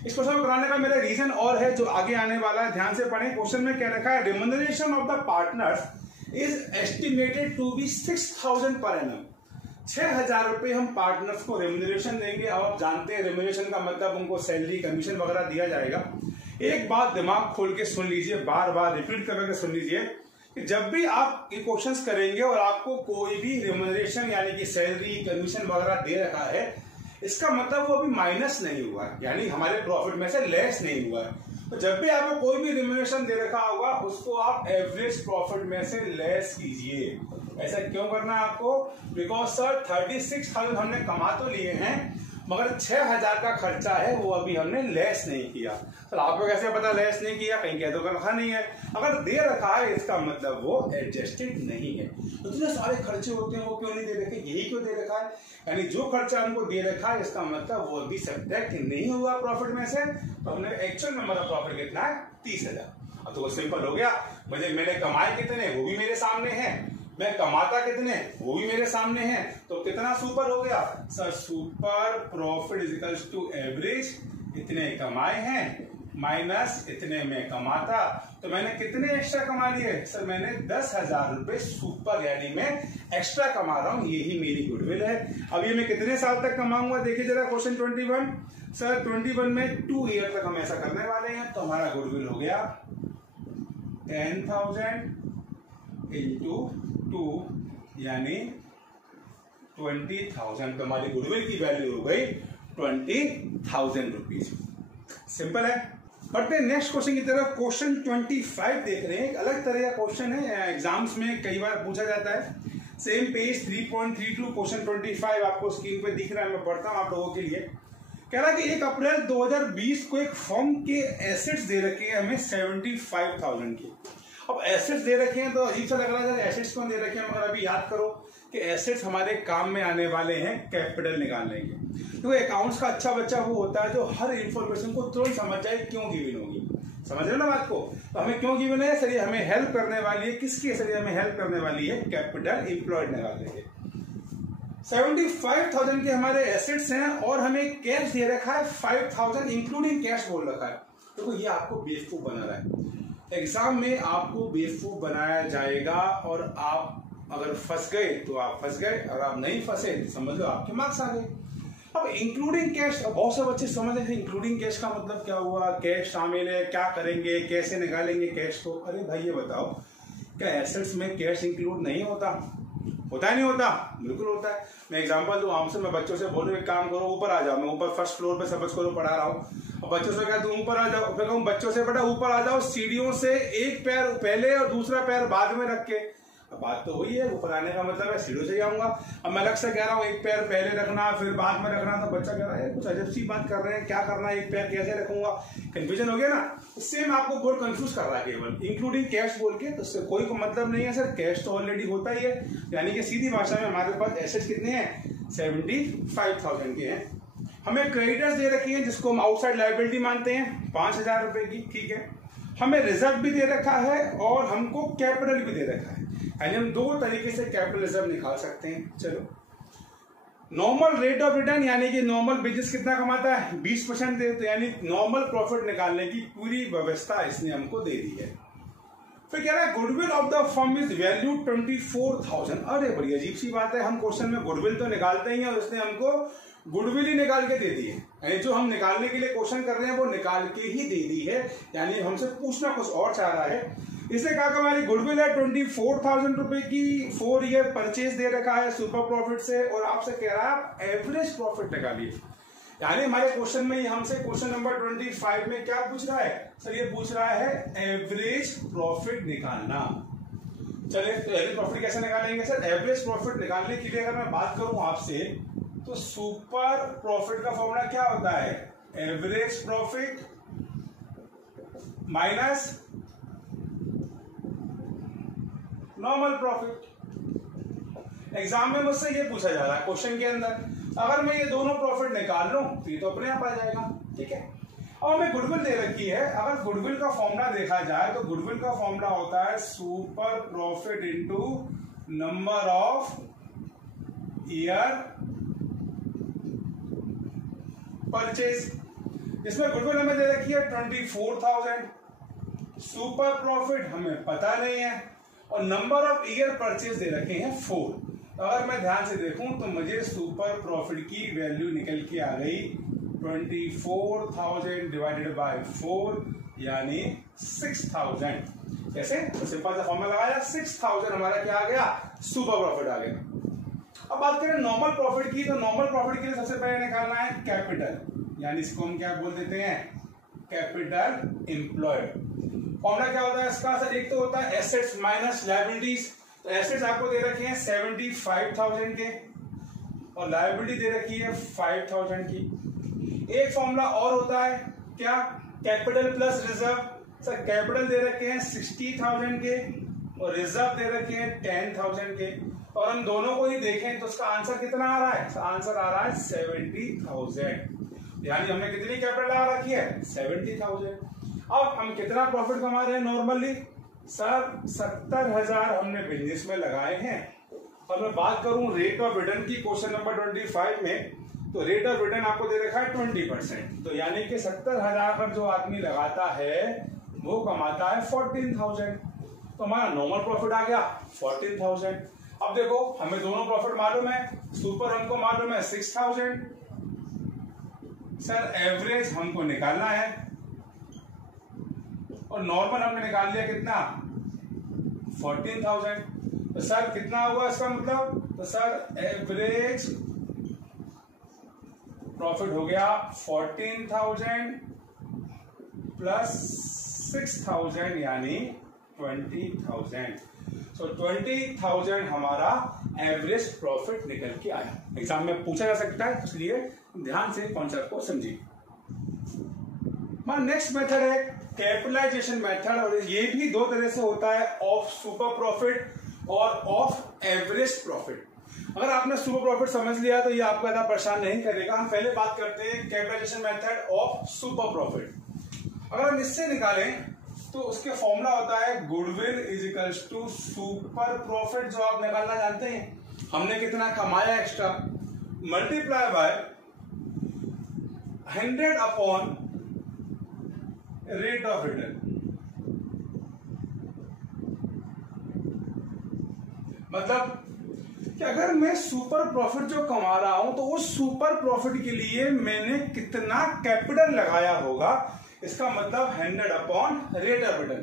इस क्वेश्चन को कराने का मेरा रीजन और है जो आगे आने वाला है, ध्यान से पढ़ें। क्वेश्चन में क्या रखा है? Remuneration of the partners is estimated to be 6,000 per annum. 6,000 रुपए हम पार्टनर्स को रेम्यूनरेशन देंगे। और आप जानते हैं रेम्यूनरेशन का मतलब उनको सैलरी कमीशन वगैरह दिया जाएगा। एक बात दिमाग खोल के सुन लीजिए, बार बार रिपीट करके सुन लीजिए कि जब भी आप ये क्वेश्चंस करेंगे और आपको कोई भी रेम्यूनरेशन यानी कि सैलरी कमीशन वगैरह दे रखा है, इसका मतलब वो अभी माइनस नहीं हुआ है, यानी हमारे प्रॉफिट में से लेस नहीं हुआ है। तो जब भी आपको कोई भी रेम्यूनरेशन दे रखा होगा, उसको आप एवरेज प्रॉफिट में से लेस कीजिए। ऐसा क्यों करना है आपको? बिकॉज सर 36,000 हमने कमा तो लिए हैं, मगर 6,000 का खर्चा है वो अभी हमने लेस नहीं किया। तो आपको कैसे पता लेस नहीं किया? कहीं कह तो रखा नहीं है। अगर दे रखा है इसका मतलब वो एडजस्टेड नहीं है। तो इतने सारे खर्चे होते हैं वो क्यों नहीं दे रखे? यही क्यों दे रखा है? यानी जो खर्चा हमको दे रखा है इसका मतलब वो अभी सब्ट्रैक्ट नहीं हुआ प्रॉफिट में से। तो हमने एक्चुअल नंबर ऑफ प्रॉफिट कितना है? 30,000। अब तो वो सिंपल हो गया। मैंने कमाए कितने वो भी मेरे सामने है, मैं कमाता कितने वो भी मेरे सामने है। तो कितना सुपर हो गया? Sir super profit is equals to average, इतने कमाए हैं माइनस इतने में कमाता। तो मैंने कितने एक्स्ट्रा कमा लिए? सर मैंने 10,000 रुपए सुपर यानी मैं एक्स्ट्रा कमा रहा हूं, यही मेरी गुडविल है। अब ये मैं कितने साल तक कमाऊंगा? देखिए जरा क्वेश्चन 21। सर 21 में 2 ईयर तक हम ऐसा करने वाले हैं। तो हमारा गुडविल हो गया 10,000 इंटू 2 यानी 20,000। तो हमारी गुडविल की वैल्यू हो गई 20,000 रुपीज। सिंपल है। बढ़ते हैं नेक्स्ट क्वेश्चन की तरफ। क्वेश्चन 25 देख रहे हैं। एक अलग तरह का क्वेश्चन है, एग्जाम्स में कई बार पूछा जाता है। सेम पेज 3.32 क्वेश्चन 25 आपको स्क्रीन पे दिख रहा है, मैं पढ़ता हूं आप लोगों के लिए। कह रहा है कि 1 अप्रैल 2020 को एक फर्म के एसेट्स दे रखे हैं हमें 75,000 के। अब एसेट्स दे रखे हैं तो अजीब सा लग रहा है, एसेट्स क्यों दे रखे हैं? मगर अभी याद करो कि एसेट्स हमारे काम में आने वाले हैं कैपिटल निकालने के। तो अकाउंट्स का अच्छा बच्चा वो होता है जो हर इंफॉर्मेशन को तुरंत समझ जाए क्यों गिवन होगी। समझ रहे हो ना बात को? तो हमें क्यों गिवन है? सर ये हमें हेल्प करने वाली है। किसकी? सर हमें हेल्प करने वाली है कैपिटल एम्प्लॉयड निकालने के। 75,000 के हमारे एसेट्स हैं और हमें कैश दे रखा है 5,000 इंक्लूडिंग कैश बोल रखा है। देखो ये आपको बेवकूफ बना रहा है। एग्जाम में आपको बेवकूफ बनाया जाएगा और आप अगर फंस गए तो आप फंस गए, और आप नहीं फंसे तो समझ लो आपके मार्क्स आ गए। अब इंक्लूडिंग कैश, बहुत से बच्चे समझ रहे थे इंक्लूडिंग कैश का मतलब क्या हुआ, कैश शामिल है, क्या करेंगे, कैसे निकालेंगे कैश को। अरे भाई ये बताओ, क्या एसेट्स में कैश इंक्लूड नहीं होता? होता है नहीं होता? बिल्कुल होता है। मैं एग्जांपल दूं आपसे, मैं बच्चों से बोलूं एक काम करो, ऊपर आ जाओ, मैं ऊपर फर्स्ट फ्लोर पे सब बच्चों को पढ़ा रहा हूँ, और बच्चों से कहता हूं ऊपर आ जाओ, फिर कहूं बच्चों से बेटा ऊपर आ जाओ, सीढ़ियों से एक पैर पहले और दूसरा पैर बाद में रख के। अब बात तो वही है, ऊपर आने का मतलब है सीढ़ियों से जाऊंगा। अब मैं अलग से कह रहा हूँ एक पैर पहले रखना फिर बाद में रखना, तो बच्चा कह रहा है कुछ अजब सी बात कर रहे हैं, क्या करना है, एक पैर कैसे रखूंगा, कंफ्यूजन हो गया ना। सेम आपको बोर्ड कंफ्यूज कर रहा है केवल इंक्लूडिंग कैश बोल के, तो उससे कोई मतलब नहीं है सर, कैश तो ऑलरेडी होता ही है। यानी कि सीधी भाषा में हमारे पास एसेट्स कितने हैं, 75,000 के हैं। हमें क्रेडिटर्स दे रखी है जिसको हम आउटसाइड लायबिलिटी मानते हैं 5,000 रुपए की, ठीक है। हमें रिजर्व भी दे रखा है और हमको कैपिटल भी दे रखा है, यानी हम दो तरीके से कैपिटल रिजर्व निकाल सकते हैं। चलो, नॉर्मल रेट ऑफ रिटर्न, यानी कि नॉर्मल बिजनेस कितना कमाता है 20% दे, तो यानी नॉर्मल प्रॉफिट निकालने की पूरी व्यवस्था इसने हमको दे दी है। फिर कह रहा है goodwill of the firm is value 24,000। अरे बड़ी अजीब सी बात है, हम क्वेश्चन में गुडविल तो निकालते ही हैं और उसने हमको गुडविल ही निकाल के दे दी है, यानी जो हम निकालने के लिए क्वेश्चन कर रहे हैं वो निकाल के ही दे दी है, यानी हमसे पूछना कुछ और चाह रहा है। इसने कहा कि हमारी गुडविल है 24,000 रुपए की, 4 ईयर परचेज दे रखा है सुपर प्रॉफिट से, और आपसे कह रहा है एवरेज प्रॉफिट निकालिए। यानी हमारे क्वेश्चन में हमसे क्वेश्चन नंबर 25 में क्या पूछ रहा है सर, ये पूछ रहा है एवरेज प्रॉफिट निकालना। चलिए, तो एवरेज प्रॉफिट कैसे निकालेंगे सर? एवरेज प्रॉफिट निकालने के लिए अगर मैं बात करूं आपसे, तो सुपर प्रॉफिट का फॉर्मूला क्या होता है, average profit minus normal profit. Exam में मुझसे ये पूछा जा रहा है क्वेश्चन के अंदर, अगर मैं ये दोनों प्रॉफिट निकाल लूं तो ये तो अपने आप आ जाएगा, ठीक है। अब हमें गुडविल दे रखी है, अगर गुडविल का फॉर्मूला देखा जाए तो गुडविल का फॉर्मूला होता है super profit into number of year purchase. इसमें गुडविल हमें दे रखी है 24,000, सुपर प्रॉफिट हमें पता नहीं है, और नंबर ऑफ ईयर परचेज दे रखे हैं 4। अगर मैं ध्यान से देखूं तो मुझे सुपर प्रॉफिट की वैल्यू निकल के आ गई 24,000 डिवाइडेड बाय 4, यानी 6,000। कैसे? तो सिंपल सा फॉर्मूला लगाया, 6,000 हमारा क्या आ गया, सुपर प्रॉफिट आ गया। अब बात करें नॉर्मल प्रॉफिट की, तो नॉर्मल प्रॉफिट के लिए सबसे पहले निकालना है कैपिटल, यानी इसको हम क्या बोल देते हैं, कैपिटल एम्प्लॉयड। फॉर्मूला क्या होता है इसका सर? एक तो होता है एसेट्स माइनस लायबिलिटीज, तो एसेट्स आपको दे रखे हैं 75,000 के और लायबिलिटी दे रखी है 5,000 की। एक फॉर्मूला और होता है क्या, capital plus reserve. Sir capital दे रखे हैं 60,000 के और रिजर्व दे रखे हैं 10,000 के, और हम दोनों को ही देखें तो उसका आंसर कितना आ रहा है, आंसर आ रहा है 70,000, यानी हमने कितनी कैपिटल लगा रखी है 70,000। अब हम कितना प्रॉफिट कमा रहे हैं नॉर्मली सर, 70,000 हमने बिजनेस में लगाए हैं। और मैं बात करूं रेट ऑफ रिटर्न की क्वेश्चन नंबर 25 में, तो रेट ऑफ रिटर्न आपको दे रखा है 20%, तो यानी कि 70,000 पर जो आदमी लगाता है वो कमाता है 14,000, तो हमारा नॉर्मल प्रॉफिट आ गया 14,000। अब देखो हमें दोनों प्रॉफिट मालूम है, सुपर हमको मालूम है 6,000, सर एवरेज हमको निकालना है और नॉर्मल हमने निकाल लिया कितना 14,000, तो सर कितना हुआ इसका मतलब, तो सर एवरेज प्रॉफिट हो गया 14,000 प्लस 6,000 यानी 20,000। तो 20,000 हमारा एवरेज प्रॉफिट निकल के आया। एग्जाम में पूछा जा सकता है, इसलिए ध्यान से कॉन्सेप्ट को समझिए। नेक्स्ट मेथड है कैपिटलाइजेशन मेथड, और ये भी दो तरह से होता है, ऑफ सुपर प्रॉफिट और ऑफ एवरेज प्रॉफिट। अगर आपने सुपर प्रॉफिट समझ लिया तो ये आपको ज्यादा परेशान नहीं करेगा। हम पहले बात करते हैं capitalisation method of super profit. अगर हम इससे निकालें तो उसके फॉर्मूला होता है goodwill is equals to super profit, जो आप निकालना जानते हैं, हमने कितना कमाया extra, multiply by 100 upon rate of return. मतलब कि अगर मैं सुपर प्रॉफिट जो कमा रहा हूं तो उस सुपर प्रॉफिट के लिए मैंने कितना कैपिटल लगाया होगा, इसका मतलब 100 अपॉन रेट ऑफ रिटर्न।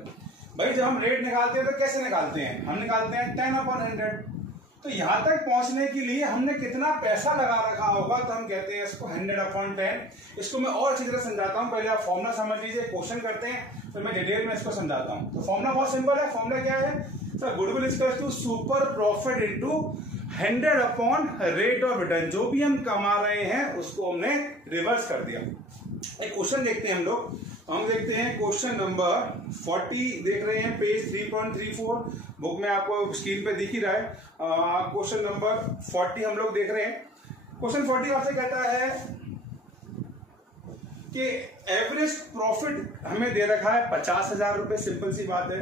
भाई जब हम रेट निकालते हैं तो कैसे निकालते हैं, हम निकालते हैं 10 अपॉन 100। तो यहां तक पहुंचने के लिए हमने कितना पैसा लगा रखा होगा, तो हम कहते हैं इसको 100 अपॉन 10। इसको मैं और अच्छी तरह समझाता हूं, पहले आप फॉर्मूला समझ लीजिए, क्वेश्चन करते हैं फिर मैं डिटेल में इसको समझाता हूं। तो फॉर्मूला बहुत सिंपल है। फॉर्मूला क्या है sir, goodwill equals to super profit into 100 upon rate of return. जो भी हम कमा रहे हैं उसको हमने रिवर्स कर दिया। एक क्वेश्चन देखते हैं हम देखते हैं क्वेश्चन नंबर 40 देख रहे हैं, पेज 3.34 बुक में आपको स्क्रीन पे दिख ही रहा है। क्वेश्चन नंबर 40 हम लोग देख रहे हैं। क्वेश्चन 40 आपसे कहता है कि एवरेज प्रॉफिट हमें दे रखा है 50,000 रुपए, सिंपल सी बात है।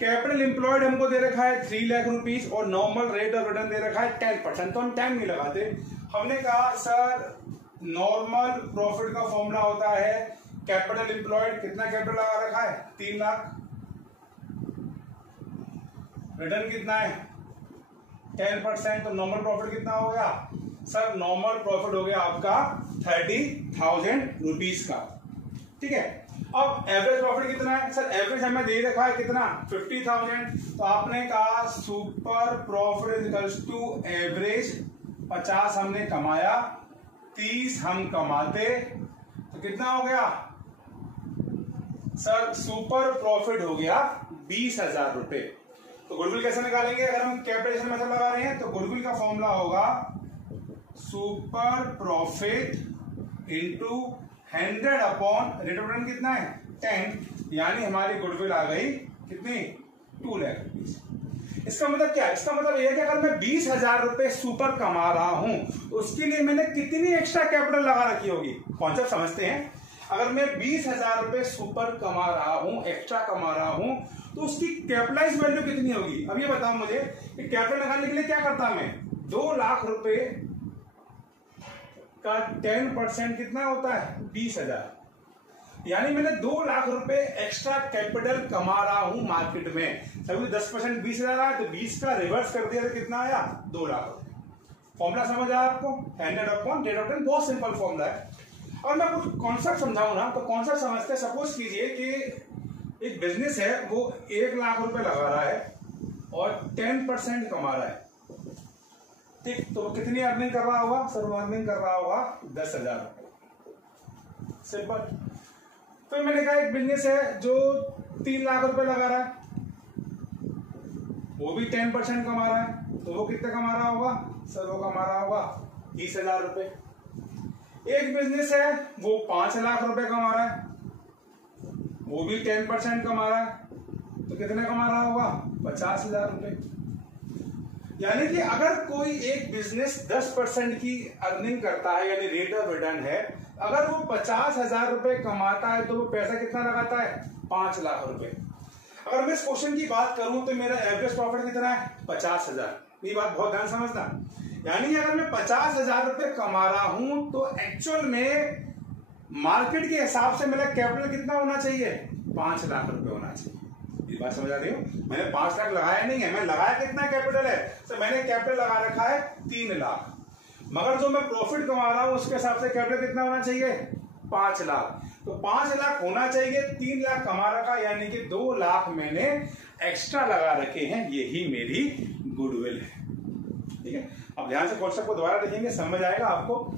कैपिटल एम्प्लॉयड हमको दे रखा है 3 लाख रुपीज और नॉर्मल रेट ऑफ रिटर्न दे रखा है 10%। तो हम टाइम नहीं लगाते, हमने कहा सर नॉर्मल प्रॉफिट का फॉर्मूला होता है कैपिटल एम्प्लॉयड, कितना कैपिटल लगा रखा है 3 लाख, रिटर्न कितना है 10%, तो नॉर्मल प्रॉफिट कितना हो गया सर, नॉर्मल प्रॉफिट हो गया आपका 30,000 रुपीज का। ठीक है, अब एवरेज प्रॉफिट कितना है सर, एवरेज हमें दे रखा है कितना 50,000। तो आपने कहा super profit equals to average 50 हमने कमाया, 30 हम कमाते, तो कितना हो गया सर, सुपर प्रॉफिट हो गया 20,000 रुपए। तो गुडविल कैसे निकालेंगे, अगर हम कैपिटलाइजेशन मेथड लगा रहे हैं तो गुडविल का फॉर्मूला होगा super profit into 100 upon rate of return कितना है 10, यानी हमारी गुडविल आ गई कितनी 2 लाख रुपीज। इसका मतलब क्या है, इसका मतलब यह है कि अगर मैं 20,000 रुपए सुपर कमा रहा हूं तो उसके लिए मैंने कितनी एक्स्ट्रा कैपिटल लगा रखी होगी। कॉन्सेप्ट समझते हैं, अगर मैं 20,000 रुपए सुपर कमा रहा हूं, एक्स्ट्रा कमा रहा हूं, तो उसकी कैपिटलाइज वैल्यू कितनी होगी। अब ये बताओ मुझे कि कैपिटल लगाने के लिए क्या करता मैं, 2 लाख रुपए का 10% कितना होता है 20,000, यानी मैंने 2 लाख रुपए एक्स्ट्रा कैपिटल कमा रहा हूं मार्केट में। सभी 10% 20,000 आया तो 20 का रिवर्स कर दिया तो कितना आया 2 लाख रुपए। फॉर्मूला समझ आया आपको, 100 अपॉन रेट ऑफ रिटर्न, बहुत सिंपल फॉर्मूला है। और मैं कुछ कॉन्सेप्ट समझाऊं ना, तो कॉन्सेप्ट समझते हैं। सपोज कीजिए कि एक बिजनेस है, वो 1 लाख रुपए लगा रहा है और 10% कमा रहा है, ठीक, तो वो कितनी अर्निंग कर रहा होगा सर, वो अर्निंग कर रहा होगा 10,000 रुपए, सिंपल। फिर मैंने कहा एक बिजनेस है जो 3 लाख रुपए लगा रहा है, वो भी 10% कमा रहा है, तो वो कितना कमा रहा होगा सर, वो कमा रहा होगा 30,000 रुपए। एक बिजनेस है वो 5 लाख रुपए कमा रहा है, वो भी 10% कमा रहा है, तो कितना कमा रहा होगा 50,000 रुपए। यानी कि अगर कोई एक बिजनेस 10% की अर्निंग करता है, यानी रेट ऑफ रिटर्न है, अगर वो 50,000 रुपए कमाता है तो वो पैसा कितना लगाता है 5 लाख रुपए। अगर मैं इस क्वेश्चन की बात करूं तो मेरा एवरेज प्रॉफिट कितना है 50,000। ये बात बहुत ध्यान समझना, यानी अगर मैं 50,000 रुपए कमा रहा हूं तो एक्चुअल में मार्केट के हिसाब से मेरा कैपिटल कितना होना चाहिए 5 लाख रुपए होना चाहिए। ये बात समझ आ रही हो, मैंने 5 लाख लगाया नहीं है, मैं लगाया कितना कैपिटल है, तो मैंने कैपिटल लगा रखा है 3 लाख, मगर जो मैं प्रॉफिट कमा रहा हूं उसके हिसाब से कैपिटल कितना होना चाहिए 5 लाख। तो 5 लाख होना चाहिए, 3 लाख कमा रखा, यानी कि 2 लाख मैंने एक्स्ट्रा लगा रखे हैं, यही मेरी गुडविल है। ठीक है, अब ध्यान से कॉन्सेप्ट को दोबारा देखेंगे, समझ आएगा आपको।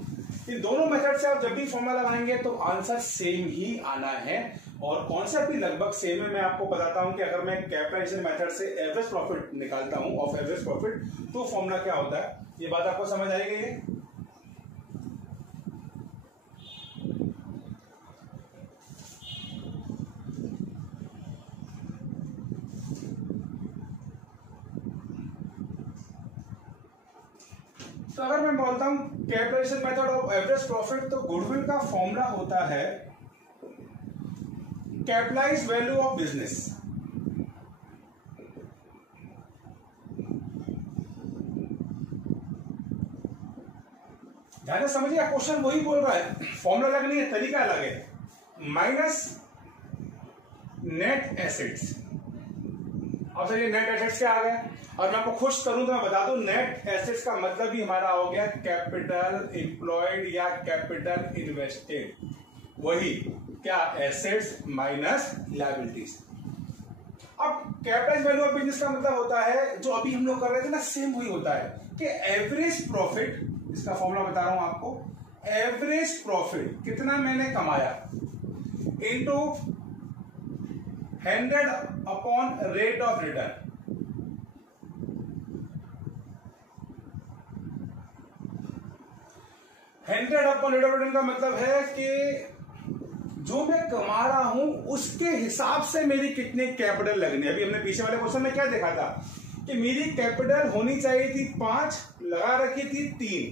इन दोनों मेथड से आप जब भी फॉर्मूला लगाएंगे तो आंसर सेम ही आना है और कॉन्सेप्ट भी लगभग सेम है। मैं आपको बताता हूं कि अगर मैं कैपिटलाइजेशन मेथड से एवरेज प्रॉफिट निकालता हूं ऑफ एवरेज प्रॉफिट तो फॉर्मूला क्या होता है, ये बात आपको समझ आएगी। ये तो अगर मैं बोलता हूं capitalisation method of average profit, तो गुडविल का फॉर्मूला होता है कैपिटलाइज वैल्यू ऑफ बिजनेस। ध्यान से समझिए, क्वेश्चन वही बोल रहा है, फॉर्मूला अलग नहीं है, तरीका अलग है, माइनस नेट एसेट्स। अब सर ये नेट एसेट्स क्या आ गए, और मैं आपको खुश करूं तो मैं बता दूं, नेट एसेट्स का मतलब ही हमारा हो गया कैपिटल एम्प्लॉयड या कैपिटल इन्वेस्टेड, वही क्या, एसेट्स माइनस लायबिलिटीज। अब कैपिटल वैल्यू ऑफ बिजनेस का मतलब होता है, जो अभी हम लोग कर रहे थे ना, सेम वही होता है कि एवरेज प्रॉफिट, इसका फॉर्मूला बता रहा हूं आपको, एवरेज प्रॉफिट कितना मैंने कमाया into 100 upon rate of return. Rate of return का मतलब है कि जो मैं कमा रहा हूं उसके हिसाब से मेरी कितनी कैपिटल लगनी है। अभी हमने पीछे वाले क्वेश्चन में क्या देखा था कि मेरी कैपिटल होनी चाहिए थी 5, लगा रखी थी 3,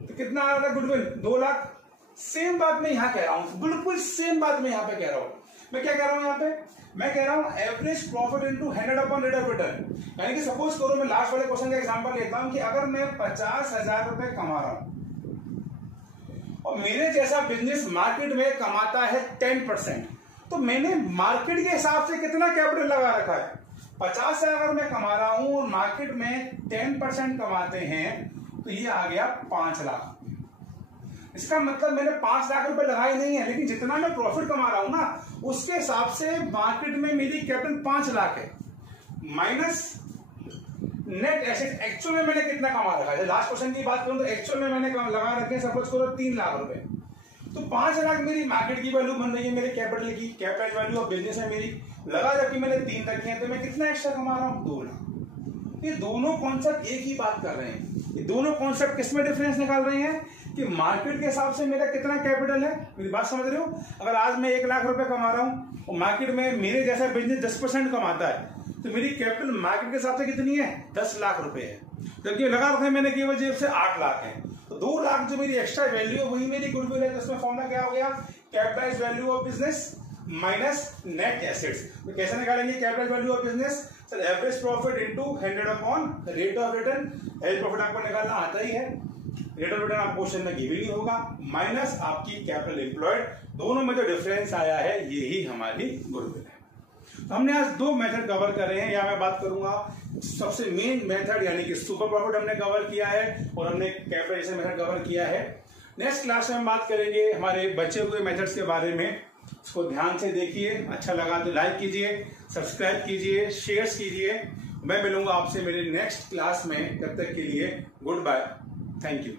तो कितना आ रहा था गुडविल, 2 लाख। सेम बात मैं यहां कह रहा हूं, बिल्कुल सेम बात मैं यहां पे कह रहा हूं। मैं क्या कह रहा हूं यहां पे, मैं कह रहा हूं average profit into 100 upon rate of return. यानी कि सपोज करो, मैं लास्ट वाले क्वेश्चन का एग्जांपल लेता हूं कि अगर मैं 50,000 रुपए कमा रहा हूं और मेरे जैसा बिजनेस मार्केट में कमाता है 10%, तो मैंने मार्केट के हिसाब से कितना कैपिटल लगा रखा है। 50 से अगर मैं कमा रहा हूं और मार्केट में 10% कमाते हैं तो ये आ गया 5 लाख। इसका मतलब मैंने 5 लाख रुपए लगाए नहीं है, लेकिन जितना मैं प्रॉफिट कमा रहा हूं ना उसके हिसाब से मार्केट में मेरी कैपिटल 5 लाख है, माइनस नेट एसेट एक्चुअल में मैंने कितना कमा रखा है। लास्ट क्वेश्चन की बात करूं तो एक्चुअल में मैंने लगा रखे सपोज करो 3 लाख रुपए, तो 5 लाख मेरी मार्केट की वैल्यू बन रही है, मेरे कैपिटल की, कैपिटल वैल्यू ऑफ बिजनेस है मेरी, लगा जबकि मैंने 3 रखी है, तो मैं कितना एक्स्ट्रा कमा रहा हूं, 2 लाख। ये दोनों कॉन्सेप्ट एक ही बात कर रहे हैं। ये दोनों कॉन्सेप्ट किसमें डिफरेंस निकाल रहे हैं कि मार्केट के हिसाब से मेरा कितना कैपिटल है। मेरी बात समझ रहे हो, अगर आज मैं 1 लाख रुपए कमा रहा हूं और मार्केट में मेरे जैसा बिजनेस 10% कमाता है, तो मेरी कैपिटल मार्केट के हिसाब से कितनी है, 10 लाख रुपए है, जबकि लगा रखा है मैंने केवल जेब से 8 लाख है। तो 2 लाख जो मेरी एक्स्ट्रा वैल्यू है वही मेरी गुडविल है। तो इसमें फॉर्मूला क्या हो गया, capitalised value of business minus net assets. तो कैसे निकालेंगे capital value of business, sir average profit into 100 upon rate of return. Average profit आपको निकालना आता ही है, रेट ऑफ रिटर्न आपको क्वेश्चन में गिवन ही होगा, माइनस आपकी कैपिटल एम्प्लॉयड। दोनों में जो डिफरेंस आया है यही हमारी गुडविल है। तो हमने आज 2 मेथड कवर कर रहे हैं। या मैं बात करूंगा सबसे मेन मेथड यानी कि सुपर प्रॉफिट हमने कवर किया है और हमने कैपिटलाइजेशन मेथड कवर किया है। नेक्स्ट क्लास में हम बात करेंगे हमारे बचे हुए मेथड्स के बारे में। इसको ध्यान से देखिए, अच्छा लगा तो लाइक कीजिए, सब्सक्राइब कीजिए, शेयर कीजिए। मैं मिलूंगा आपसे मेरे नेक्स्ट क्लास में, तब तक के लिए गुड बाय, थैंक यू।